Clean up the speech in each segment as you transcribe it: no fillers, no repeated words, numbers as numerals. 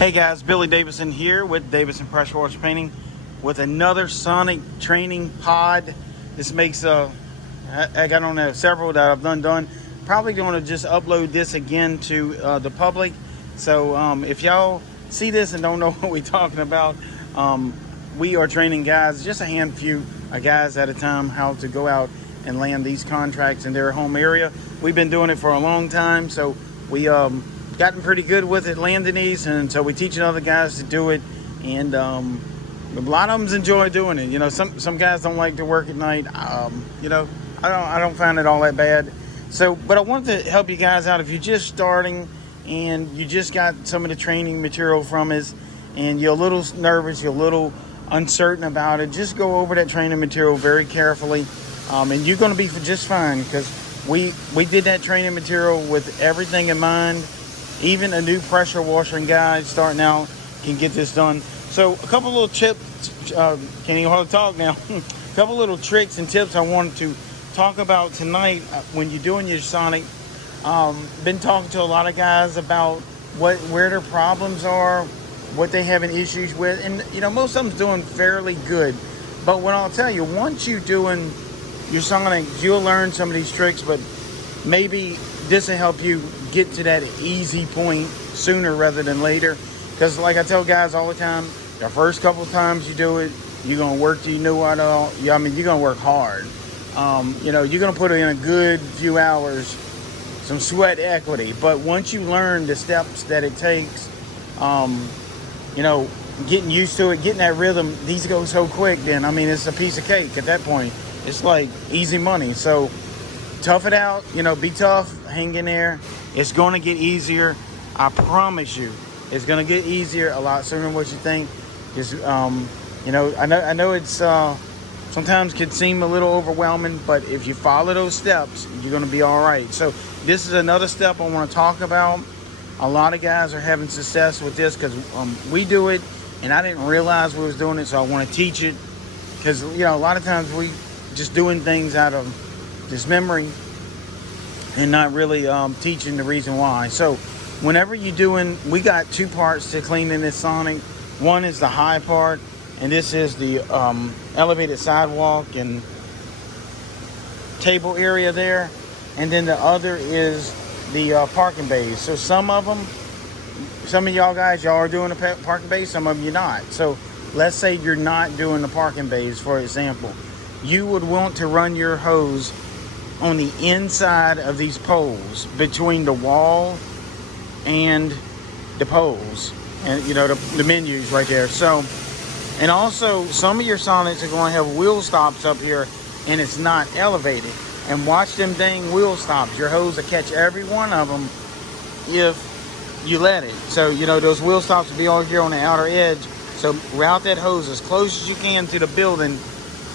Hey guys, Billy Davison here with Davison Pressure Washer Painting with another Sonic training pod. This makes I don't know, several that I've done. Probably going to just upload this again to the public. So if y'all see this and don't know what we're talking about, we are training guys, just a handful of guys at a time, how to go out and land these contracts in their home area. We've been doing it for a long time, so we gotten pretty good with it, landing these, and so we teaching other guys to do it, and a lot of them enjoy doing it. You know, some guys don't like to work at night. You know, I don't find it all that bad. So, but I wanted to help you guys out if you're just starting and you just got some of the training material from us, and you're a little nervous, you're a little uncertain about it. Just go over that training material very carefully, and you're going to be just fine, because we did that training material with everything in mind. Even a new pressure washing guy starting out can get this done. So a couple little tips, can't even hardly talk now. A couple little tricks and tips I wanted to talk about tonight when you're doing your Sonic. Been talking to a lot of guys about where their problems are, what they having issues with, and you know, most of them's doing fairly good. But what I'll tell you, once you're doing your Sonic, you'll learn some of these tricks, but maybe this will help you get to that easy point sooner rather than later. Because like I tell guys all the time, the first couple of times you do it, you're going to work till you know it all. I mean, you're going to work hard. You know, you're going to put in a good few hours, some sweat equity. But once you learn the steps that it takes, you know, getting used to it, getting that rhythm, these go so quick then. I mean, it's a piece of cake at that point. It's like easy money. So tough it out, you know, be tough, hang in there. It's going to get easier. I promise you, it's going to get easier a lot sooner than what you think. Just, you know, I know it's sometimes could seem a little overwhelming, but if you follow those steps, you're going to be all right. So this is another step I want to talk about. A lot of guys are having success with this because we do it, and I didn't realize we was doing it, so I want to teach it. Because, you know, a lot of times we just doing things out of this memory and not really teaching the reason why. So whenever you're doing, we got two parts to cleaning this Sonic. One is the high part, and this is the elevated sidewalk and table area there, and then the other is the parking bays. So some of y'all guys, y'all are doing the parking bays, some of them you're not. So let's say you're not doing the parking bays, for example. You would want to run your hose on the inside of these poles, between the wall and the poles, and you know, the menus right there. So, and also some of your Sonics are going to have wheel stops up here, and it's not elevated. And watch them dang wheel stops. Your hose will catch every one of them if you let it. So, you know, those wheel stops will be all here on the outer edge. So route that hose as close as you can to the building.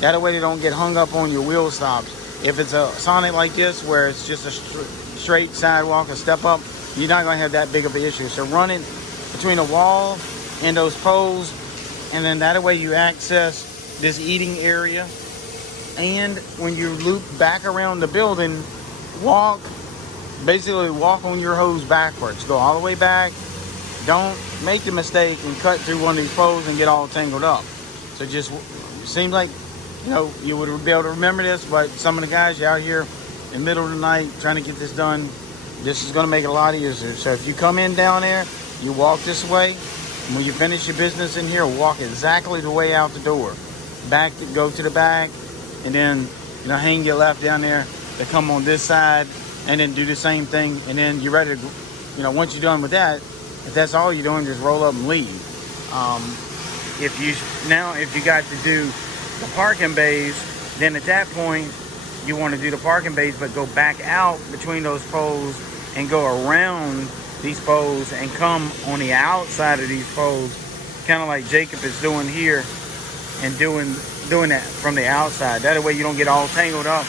That way they don't get hung up on your wheel stops. If it's a Sonic like this, where it's just a straight sidewalk, a step up, you're not going to have that big of an issue. So run it between the wall and those poles, and then that way you access this eating area. And when you loop back around the building, basically walk on your hose backwards. Go all the way back. Don't make the mistake and cut through one of these poles and get all tangled up. So just, it seems like, you know, you would be able to remember this, but some of the guys, you're out here in the middle of the night trying to get this done. This is going to make it a lot easier. So if you come in down there, you walk this way. And when you finish your business in here, walk exactly the way out the door. Go to the back, and then, you know, hang your left down there to come on this side, and then do the same thing. And then you're ready to, you know, once you're done with that, if that's all you're doing, just roll up and leave. If you got to do the parking bays, then at that point you want to do the parking bays, but go back out between those poles and go around these poles and come on the outside of these poles, kind of like Jacob is doing here, and doing that from the outside. That way you don't get all tangled up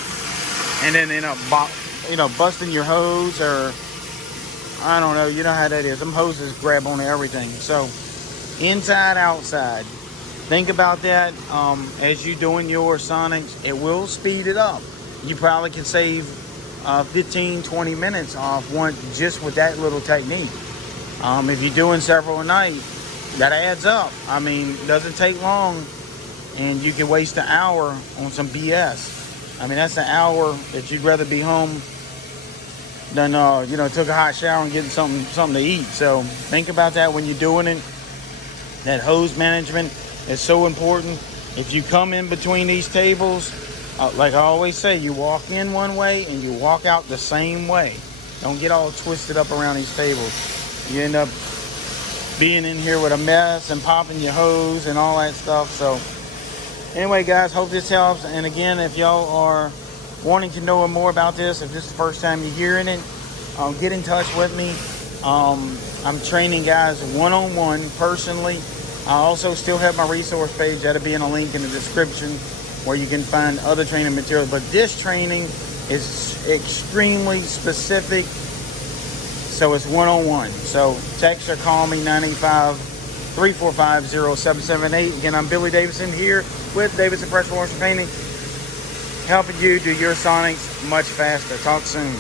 and then end up, you know, busting your hose, or I don't know, you know how that is. Them hoses grab onto everything. So inside, outside. Think about that as you're doing your Sonics. It will speed it up. You probably can save 15-20 minutes off just with that little technique. If you're doing several a night, that adds up. I mean, it doesn't take long, and you can waste an hour on some BS. I mean, that's an hour that you'd rather be home than took a hot shower and getting something to eat. So think about that when you're doing it. That hose management is so important. If you come in between these tables, like I always say, you walk in one way and you walk out the same way. Don't get all twisted up around these tables. You end up being in here with a mess and popping your hose and all that stuff. So anyway, guys, hope this helps. And again, if y'all are wanting to know more about this, if this is the first time you're hearing it, get in touch with me. I'm training guys one-on-one personally. I also still have my resource page. That'll be in a link in the description where you can find other training material. But this training is extremely specific, so it's one-on-one. So text or call me 985-345-0778. Again, I'm Billy Davidson here with Davidson Pressure Washer Painting, helping you do your Sonics much faster. Talk soon.